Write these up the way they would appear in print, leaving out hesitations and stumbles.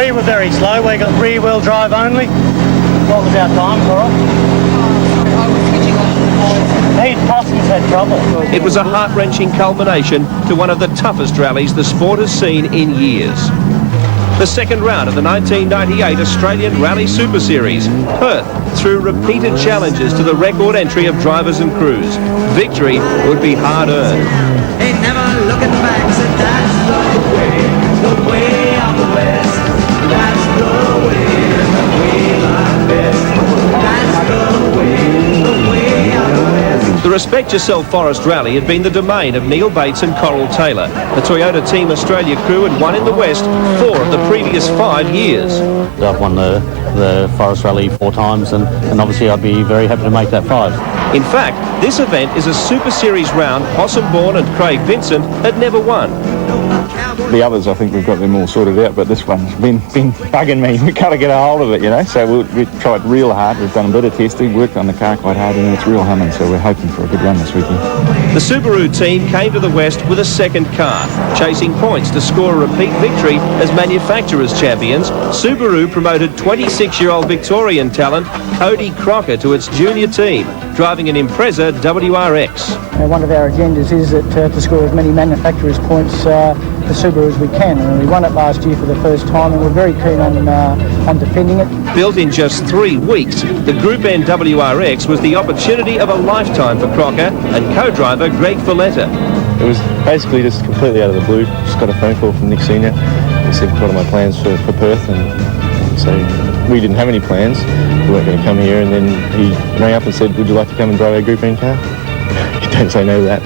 We were very slow. We got rear-wheel drive only. What was our time, Forrest? Pete Possum's had trouble. It was a heart-wrenching culmination to one of the toughest rallies the sport has seen in years. The second round of the 1998 Australian Rally Super Series, Perth, through repeated challenges to the record entry of drivers and crews. Victory would be hard-earned. Hey, never looking back, said that's the way of the West. That's the way like best. That's the way of the West. The Respect Yourself Forrest Rally had been the domain of Neil Bates and Coral Taylor. The Toyota Team Australia crew had won in the West 4 of the previous 5 years. I've won the Forrest Rally 4 times, and obviously I'd be very happy to make that 5. In fact, this event is a Super Series round Possum Bourne and Craig Vincent had never won. The others, I think we've got them all sorted out, but this one's been bugging me. We've got to get a hold of it, you know. So we tried real hard. We've done a bit of testing, worked on the car quite hard, and it's real humming. So we're hoping for a good run this weekend. The Subaru team came to the West with a second car, chasing points to score a repeat victory as manufacturers' champions. Subaru promoted 26-year-old Victorian talent Cody Crocker to its junior team, driving an Impreza WRX. One of our agendas is that to score as many manufacturers' points for Subaru as we can. And we won it last year for the first time, and we're very keen on defending it. Built in just 3 weeks, the Group N WRX was the opportunity of a lifetime for Crocker and co-driver Greg Valletta. It was basically just completely out of the blue. Just got a phone call from Nick Senior. He said what are my plans for Perth, and so we didn't have any plans. We weren't going to come here, and then he rang up and said, would you like to come and drive our Group N car? You don't say no to that.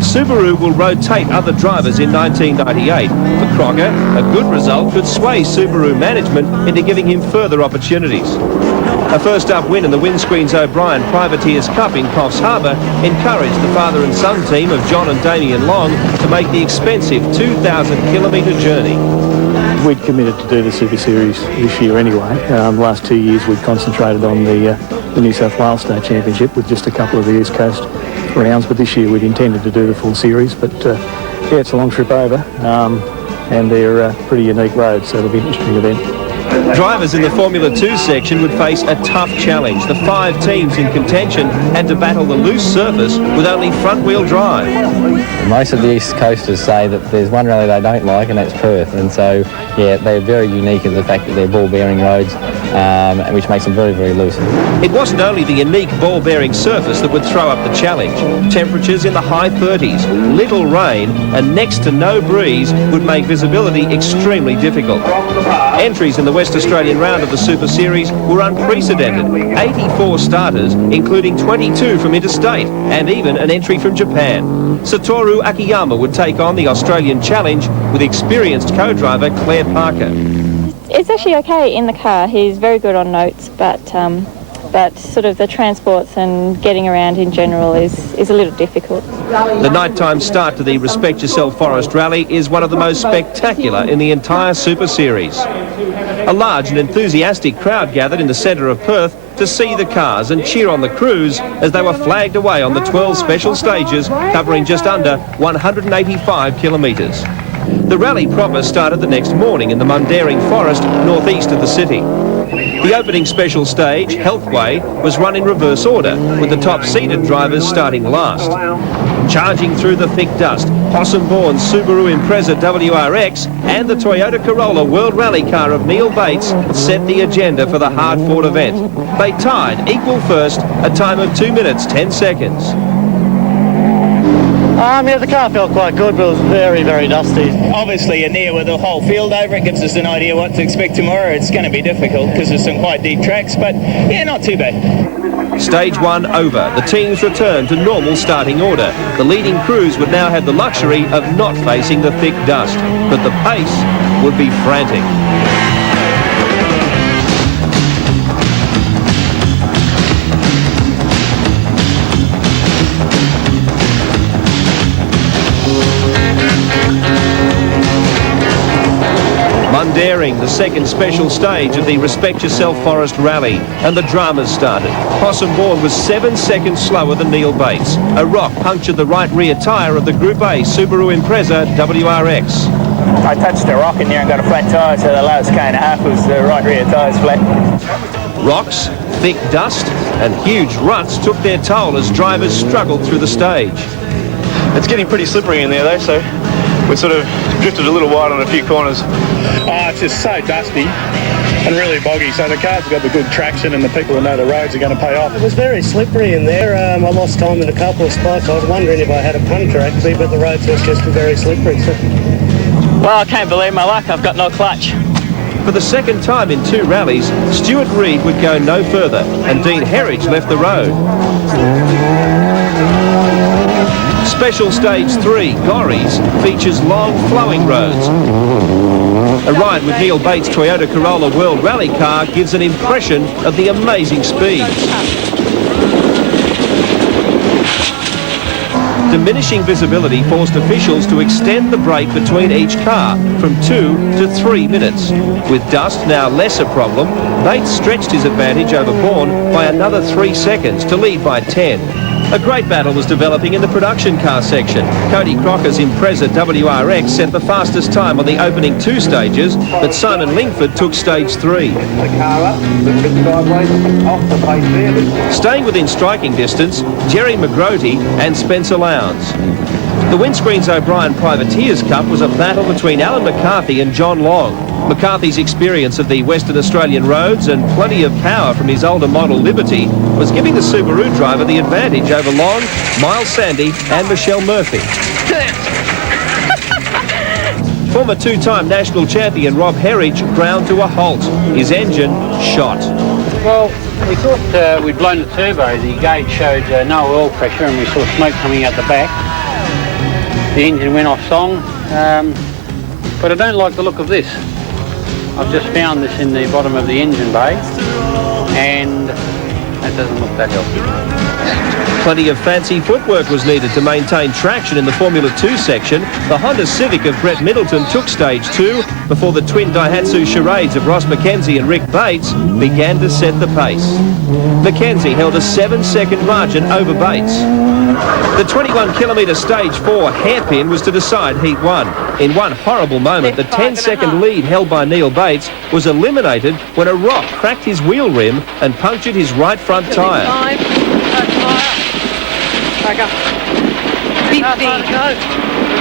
Subaru will rotate other drivers in 1998. For Crocker, a good result could sway Subaru management into giving him further opportunities. A first-up win in the Windscreens O'Brien Privateers Cup in Coffs Harbour encouraged the father and son team of John and Damien Long to make the expensive 2,000-kilometre journey. We'd committed to do the Super Series this year anyway. The last 2 years we'd concentrated on the New South Wales State Championship with just a couple of the East Coast rounds, but this year we'd intended to do the full series. But yeah, it's a long trip over, and they're pretty unique roads, so it'll be an interesting event. Drivers in the Formula 2 section would face a tough challenge. The 5 teams in contention had to battle the loose surface with only front-wheel drive. Most of the East Coasters say that there's one rally they don't like, and that's Perth. And so, yeah, they're very unique in the fact that they're ball-bearing roads, which makes them very, very loose. It wasn't only the unique ball-bearing surface that would throw up the challenge. Temperatures in the high 30s, little rain, and next to no breeze would make visibility extremely difficult. Entries in the West Australian round of the Super Series were unprecedented. 84 starters, including 22 from interstate, and even an entry from Japan. Satoru Akiyama would take on the Australian Challenge with experienced co-driver Claire Parker. It's actually okay in the car. He's very good on notes, but sort of the transports and getting around in general is a little difficult. The nighttime start to the Respect Yourself Forrest Rally is one of the most spectacular in the entire Super Series. A large and enthusiastic crowd gathered in the centre of Perth to see the cars and cheer on the crews as they were flagged away on the 12 special stages covering just under 185 kilometres. The rally proper started the next morning in the Mundaring Forest northeast of the city. The opening special stage, Healthway, was run in reverse order, with the top-seeded drivers starting last. Charging through the thick dust, Possum-born Subaru Impreza WRX and the Toyota Corolla World Rally car of Neil Bates set the agenda for the hard-fought event. They tied equal first, a time of 2 minutes 10 seconds. Yeah, the car felt quite good, but it was very, very dusty. Obviously, you're near with the whole field over. It gives us an idea what to expect tomorrow. It's going to be difficult because there's some quite deep tracks, but yeah, not too bad. Stage 1 over. The teams returned to normal starting order. The leading crews would now have the luxury of not facing the thick dust, but the pace would be frantic. Mundaring, the second special stage of the Respect Yourself Forrest Rally, and the dramas started. Possum-born was 7 seconds slower than Neil Bates. A rock punctured the right rear tyre of the Group A Subaru Impreza WRX. I touched a rock in there and got a flat tyre, so the lowest K&a-half was the right rear tyre's flat. Rocks, thick dust and huge ruts took their toll as drivers struggled through the stage. It's getting pretty slippery in there though, so we sort of drifted a little wide on a few corners. Oh, it's just so dusty and really boggy, so the cars have got the good traction and the people who know the roads are going to pay off. It was very slippery in there. I lost time in a couple of spots. I was wondering if I had a puncture actually, but the roads was just very slippery. So. Well, I can't believe my luck. I've got no clutch. For the second time in 2 rallies, Stuart Reid would go no further and Dean Herridge left the road. Special Stage 3, Gorries, features long flowing roads. A ride with Neil Bates' Toyota Corolla World Rally car gives an impression of the amazing speeds. Diminishing visibility forced officials to extend the break between each car from 2 to 3 minutes. With dust now less a problem, Bates stretched his advantage over Bourne by another 3 seconds to lead by 10. A great battle was developing in the production car section. Cody Crocker's Impreza WRX set the fastest time on the opening 2 stages, but Simon Lingford took stage 3. Staying within striking distance, Jerry McGroty and Spencer Lowndes. The Windscreens O'Brien Privateers Cup was a battle between Alan McCarthy and John Long. McCarthy's experience of the Western Australian roads and plenty of power from his older model Liberty was giving the Subaru driver the advantage over Long, Miles Sandy and Michelle Murphy. Former 2-time national champion Rob Herridge ground to a halt. His engine shot. Well, we thought we'd blown the turbo. The gauge showed no oil pressure and we saw smoke coming out the back. The engine went off song, but I don't like the look of this. I've just found this in the bottom of the engine bay, and that doesn't look that healthy. Plenty of fancy footwork was needed to maintain traction in the Formula 2 section. The Honda Civic of Brett Middleton took stage 2 before the twin Daihatsu charades of Ross McKenzie and Rick Bates began to set the pace. McKenzie held a 7-second margin over Bates. The 21-kilometre stage 4 hairpin was to decide Heat 1. In one horrible moment, the 10-second lead held by Neil Bates was eliminated when a rock cracked his wheel rim and punctured his right front tyre. 50. We've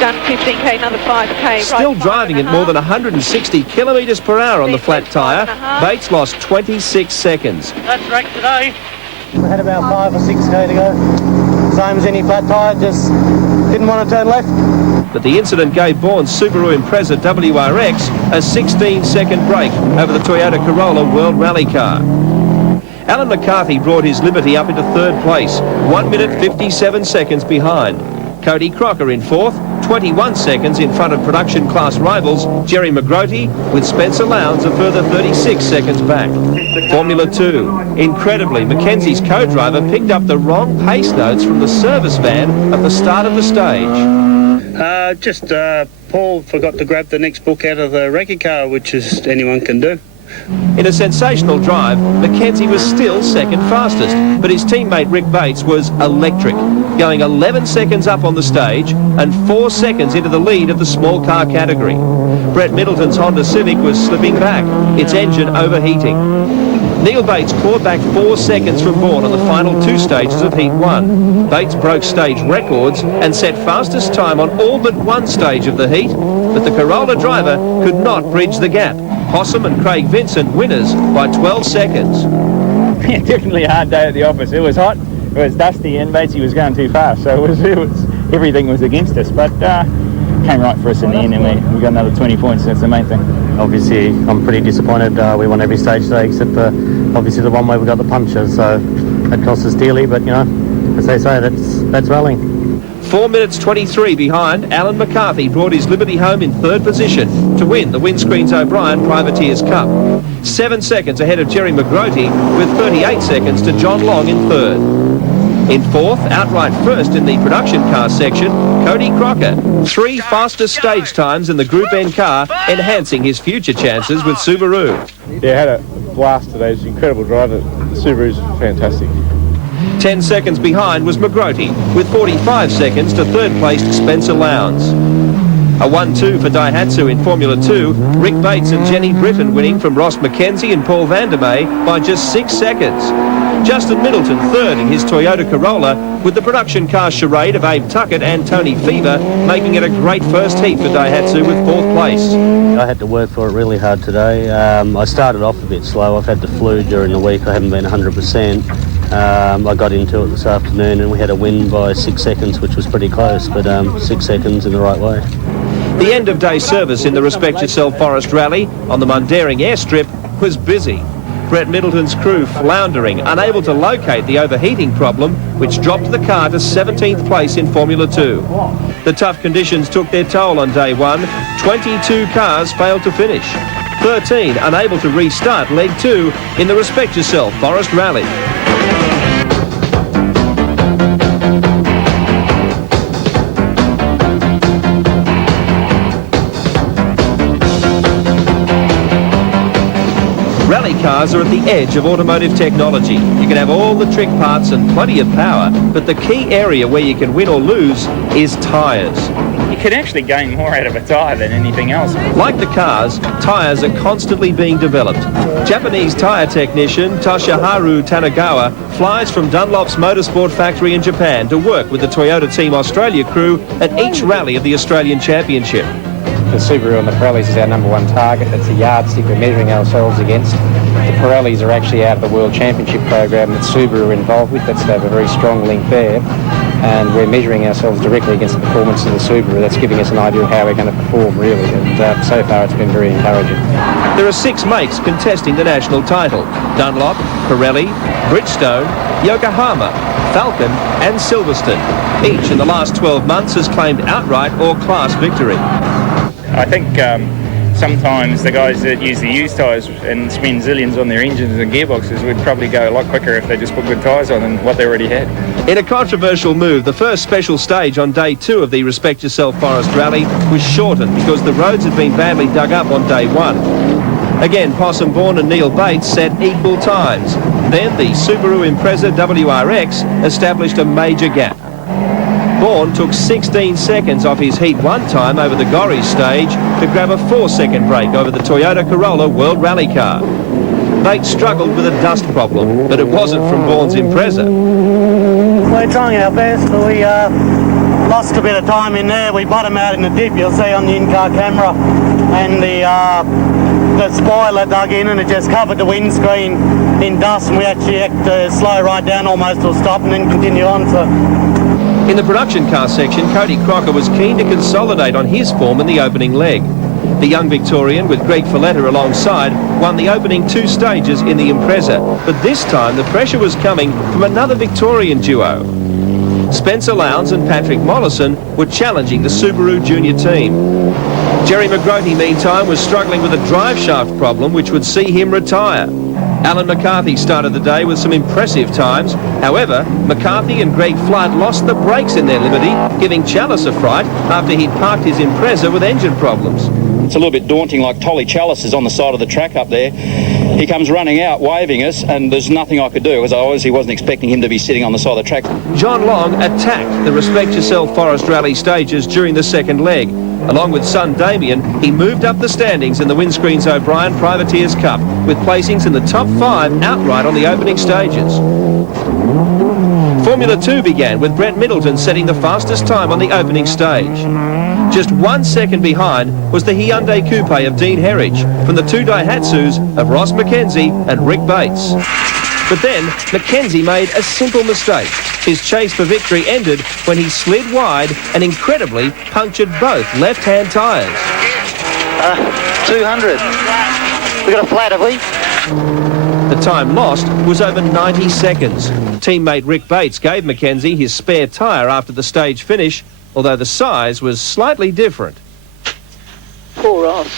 done 15k, another 5k. Still driving at more than 160 kilometres per hour on the flat tyre, Bates lost 26 seconds. That's wrecked today. We had about 5 or 6k to go. Same as any flat tyre, just didn't want to turn left. But the incident gave Bourne's Subaru Impreza WRX a 16-second break over the Toyota Corolla World Rally car. Alan McCarthy brought his Liberty up into 3rd place, 1 minute 57 seconds behind. Cody Crocker in 4th, 21 seconds in front of production class rivals Jerry McGroty, with Spencer Lowndes a further 36 seconds back. Formula 2. Incredibly, Mackenzie's co-driver picked up the wrong pace notes from the service van at the start of the stage. Paul forgot to grab the next book out of the recce car, which is anyone can do. In a sensational drive, Mackenzie was still second fastest, but his teammate Rick Bates was electric, going 11 seconds up on the stage and 4 seconds into the lead of the small car category. Brett Middleton's Honda Civic was slipping back, its engine overheating. Neil Bates clawed back 4 seconds from Bourne on the final 2 stages of Heat 1. Bates broke stage records and set fastest time on all but 1 stage of the heat, but the Corolla driver could not bridge the gap. Possum and Craig Vincent winners by 12 seconds. Yeah, definitely a hard day at the office. It was hot, it was dusty, and Batesy was going too fast, so it was everything was against us, but came right for us in the end, and we got another 20 points. That's the main thing. Obviously, I'm pretty disappointed. We won every stage today except for obviously the one where we got the puncture, so that cost us dearly, but you know, as they say, that's rallying. 4 minutes 23 behind, Alan McCarthy brought his Liberty home in 3rd position to win the Windscreens O'Brien Privateers Cup. 7 seconds ahead of Jerry McGroty, with 38 seconds to John Long in 3rd. In 4th, outright 1st in the production car section, Cody Crocker. 3 fastest stage times in the Group N car, enhancing his future chances with Subaru. Yeah, had a blast today. It's an incredible drive. The Subaru's fantastic. 10 seconds behind was McGroty, with 45 seconds to 3rd placed Spencer Lowndes. A 1-2 for Daihatsu in Formula 2, Rick Bates and Jenny Britton winning from Ross McKenzie and Paul Vandermeer by just 6 seconds. Justin Middleton third in his Toyota Corolla, with the production car charade of Abe Tuckett and Tony Fever making it a great first heat for Daihatsu with 4th place. I had to work for it really hard today. I started off a bit slow. I've had the flu during the week. I haven't been 100%. I got into it this afternoon and we had a win by 6 seconds, which was pretty close, but 6 seconds in the right way. The end of day service in the Respect Yourself Forrest Rally on the Mundaring airstrip was busy. Brett Middleton's crew floundering, unable to locate the overheating problem, which dropped the car to 17th place in Formula 2. The tough conditions took their toll on day 1. 22 cars failed to finish. 13 unable to restart leg 2 in the Respect Yourself Forrest Rally. Rally cars are at the edge of automotive technology. You can have all the trick parts and plenty of power, but the key area where you can win or lose is tyres. You can actually gain more out of a tyre than anything else. Like the cars, tyres are constantly being developed. Japanese tyre technician Toshiharu Tanagawa flies from Dunlop's Motorsport factory in Japan to work with the Toyota Team Australia crew at each rally of the Australian Championship. The Subaru on the Pirellis is our #1 target. It's a yardstick we're measuring ourselves against. The Pirellis are actually out of the World Championship program that Subaru are involved with. That's to have a very strong link there. And we're measuring ourselves directly against the performance of the Subaru. That's giving us an idea of how we're going to perform, really. And so far, it's been very encouraging. There are 6 makes contesting the national title: Dunlop, Pirelli, Bridgestone, Yokohama, Falcon and Silverstone. Each in the last 12 months has claimed outright or class victory. I think sometimes the guys that use the used tyres and spend zillions on their engines and gearboxes would probably go a lot quicker if they just put good tyres on than what they already had. In a controversial move, the first special stage on day 2 of the Respect Yourself Forest Rally was shortened because the roads had been badly dug up on day 1. Again, Possum Bourne and Neil Bates set equal times. Then the Subaru Impreza WRX established a major gap. Bourne took 16 seconds off his Heat 1 time over the Gorrie stage to grab a 4-second break over the Toyota Corolla World Rally car. Bates struggled with a dust problem, but it wasn't from Bourne's Impreza. We're trying our best, but we lost a bit of time in there. We bottom out in the dip, you'll see on the in-car camera, and the spoiler dug in and it just covered the windscreen in dust, and we actually had to slow right down almost to a stop and then continue on. So. In the production car section, Cody Crocker was keen to consolidate on his form in the opening leg. The young Victorian, with Greg Folletta alongside, won the opening 2 stages in the Impreza, but this time the pressure was coming from another Victorian duo. Spencer Lowndes and Patrick Mollison were challenging the Subaru junior team. Jerry McGroty, meantime, was struggling with a drive shaft problem which would see him retire. Alan McCarthy started the day with some impressive times. However, McCarthy and Greg Flood lost the brakes in their Liberty, giving Chalice a fright after he'd parked his Impreza with engine problems. It's a little bit daunting, like Tolly Chalice is on the side of the track up there. He comes running out, waving us, and there's nothing I could do because I obviously wasn't expecting him to be sitting on the side of the track. John Long attacked the Respect Yourself Forest Rally stages during the second leg. Along with son Damien, he moved up the standings in the Windscreens O'Brien Privateers Cup, with placings in the top 5 outright on the opening stages. Formula 2 began with Brett Middleton setting the fastest time on the opening stage. Just 1 second behind was the Hyundai Coupe of Dean Herridge from the 2 Daihatsus of Ross McKenzie and Rick Bates. But then, McKenzie made a simple mistake. His chase for victory ended when he slid wide and incredibly punctured both left-hand tyres. 200. We got a flat, have we? The time lost was over 90 seconds. Teammate Rick Bates gave McKenzie his spare tyre after the stage finish, although the size was slightly different. Poor Ross.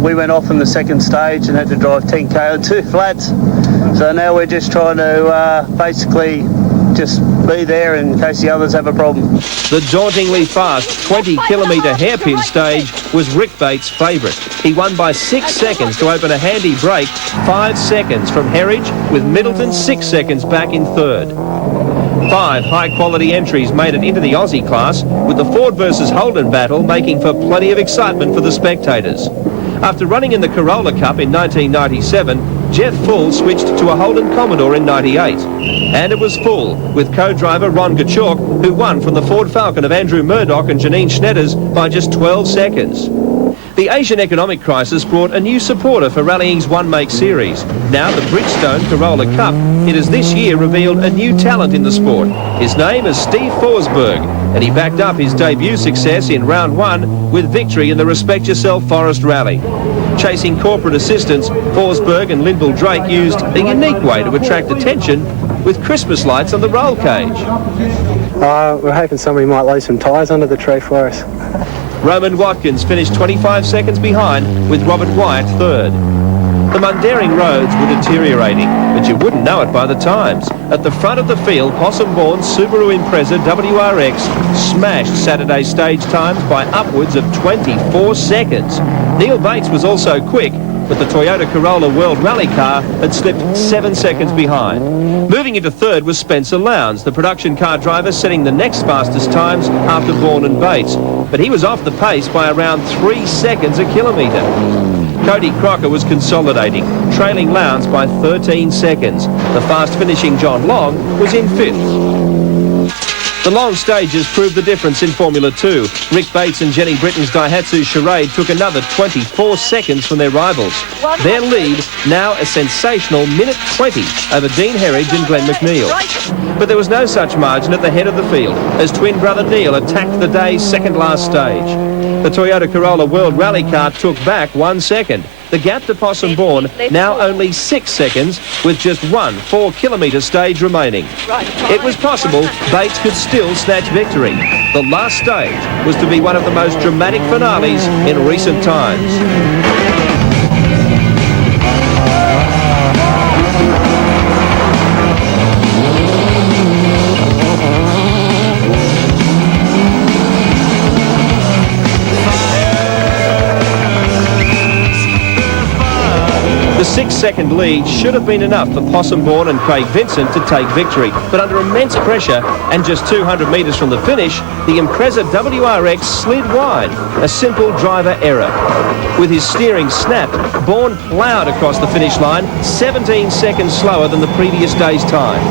We went off in the second stage and had to drive 10k on 2 flats. So now we're just trying to basically just be there in case the others have a problem. The dauntingly fast 20-kilometre hairpin stage was Rick Bates' favourite. He won by 6 seconds to open a handy break, 5 seconds from Herridge, with Middleton 6 seconds back in third. 5 high-quality entries made it into the Aussie class, with the Ford versus Holden battle making for plenty of excitement for the spectators. After running in the Corolla Cup in 1997, Jeff Full switched to a Holden Commodore in 98. And it was Full, with co-driver Ron Gachork, who won from the Ford Falcon of Andrew Murdoch and Janine Schnetters by just 12 seconds. The Asian economic crisis brought a new supporter for rallying's one-make series. Now the Bridgestone Corolla Cup, it has this year revealed a new talent in the sport. His name is Steve Forsberg, and he backed up his debut success in round 1 with victory in the Respect Yourself Forrest Rally. Chasing corporate assistants, Forsberg and Linville Drake used a unique way to attract attention with Christmas lights on the roll cage. We're hoping somebody might lay some tyres under the tree for us. Roman Watkins finished 25 seconds behind, with Robert Wyatt third. The Mundaring roads were deteriorating, but you wouldn't know it by the times. At the front of the field, Possum-born Subaru Impreza WRX smashed Saturday's stage times by upwards of 24 seconds. Neil Bates was also quick, but the Toyota Corolla World Rally car had slipped 7 seconds behind. Moving into third was Spencer Lowndes, the production car driver, setting the next fastest times after Vaughan and Bates. But he was off the pace by around 3 seconds a kilometre. Cody Crocker was consolidating, trailing Lowndes by 13 seconds. The fast-finishing John Long was in fifth. The long stages proved the difference in Formula 2. Rick Bates and Jenny Britton's Daihatsu Charade took another 24 seconds from their rivals. Their lead, now a sensational minute 20 over Dean Herridge and Glenn McNeil. But there was no such margin at the head of the field as twin brother Neil attacked the day's second-last stage. The Toyota Corolla World Rally car took back 1 second. The gap to Possum-born now only 6 seconds, with just one 4-kilometre stage remaining. It was possible Bates could still snatch victory. The last stage was to be one of the most dramatic finales in recent times. The 6-second lead should have been enough for Possum-born and Craig Vincent to take victory, but under immense pressure and just 200 metres from the finish, the Impreza WRX slid wide, a simple driver error. With his steering snapped, Bourne ploughed across the finish line, 17 seconds slower than the previous day's time.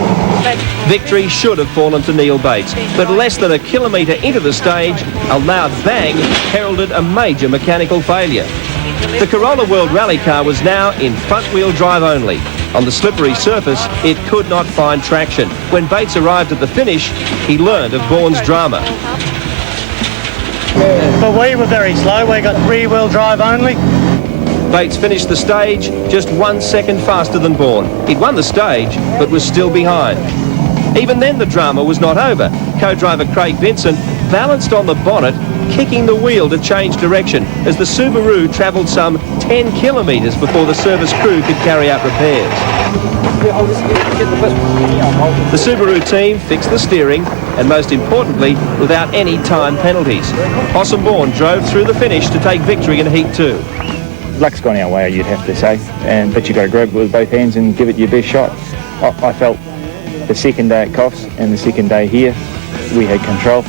Victory should have fallen to Neil Bates, but less than a kilometre into the stage, a loud bang heralded a major mechanical failure. The Corolla World Rally car was now in front-wheel drive only. On the slippery surface, it could not find traction. When Bates arrived at the finish, he learned of Bourne's drama. But we were very slow. We got rear-wheel drive only. Bates finished the stage just 1 second faster than Bourne. He'd won the stage, but was still behind. Even then, the drama was not over. Co-driver Craig Vincent balanced on the bonnet, kicking the wheel to change direction as the Subaru travelled some 10 kilometres before the service crew could carry out repairs. The Subaru team fixed the steering, and most importantly, without any time penalties. Possum-born drove through the finish to take victory in Heat 2. Luck's gone our way, you'd have to say, but you've got to grab it with both hands and give it your best shot. I felt the second day at Coffs and the second day here, we had control.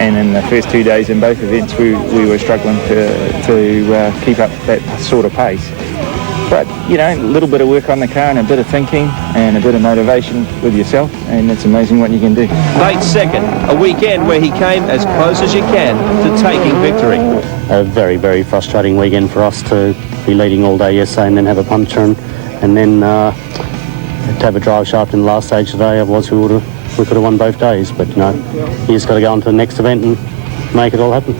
And in the first 2 days in both events, we were struggling to keep up that sort of pace. But, you know, a little bit of work on the car and a bit of thinking and a bit of motivation with yourself, and it's amazing what you can do. Bates second, a weekend where he came as close as you can to taking victory. A very, very frustrating weekend for us to be leading all day yesterday and then have a puncture and then to have a drive shaft in the last stage today. Otherwise we could have won both days, but you know, you just got to go on to the next event and make it all happen.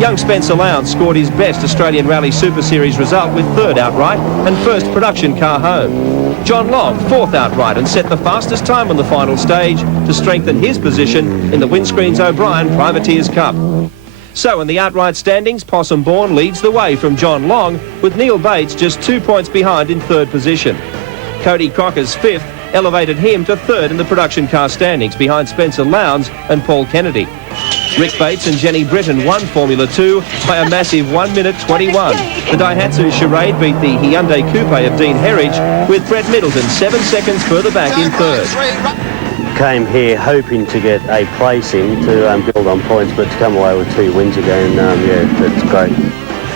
Young Spencer Lowndes scored his best Australian Rally Super Series result with third outright and first production car home. John Long, fourth outright, and set the fastest time on the final stage to strengthen his position in the Windscreens O'Brien Privateers Cup. So in the outright standings, Possum-born leads the way from John Long, with Neil Bates just 2 points behind in third position. Cody Crocker's fifth elevated him to third in the production car standings behind Spencer Lowndes and Paul Kennedy. Rick Bates and Jenny Britton won Formula 2 by a massive 1 minute 21. The Daihatsu Charade beat the Hyundai Coupe of Dean Herridge, with Brett Middleton 7 seconds further back in third. came here hoping to get a place in to build on points, but to come away with 2 wins again, yeah, that's great.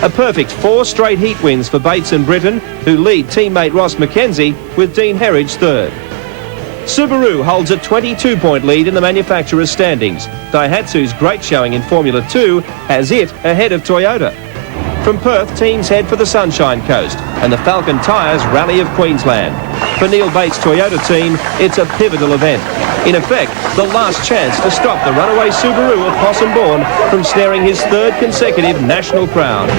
A perfect 4 straight heat wins for Bates and Britton, who lead teammate Ross McKenzie with Dean Herridge third. Subaru holds a 22-point lead in the manufacturer's standings. Daihatsu's great showing in Formula 2 has it ahead of Toyota. From Perth, teams head for the Sunshine Coast and the Falcon Tyres Rally of Queensland. For Neil Bates' Toyota team, it's a pivotal event. In effect, the last chance to stop the runaway Subaru of Possum Bourne from snaring his 3rd consecutive national crown.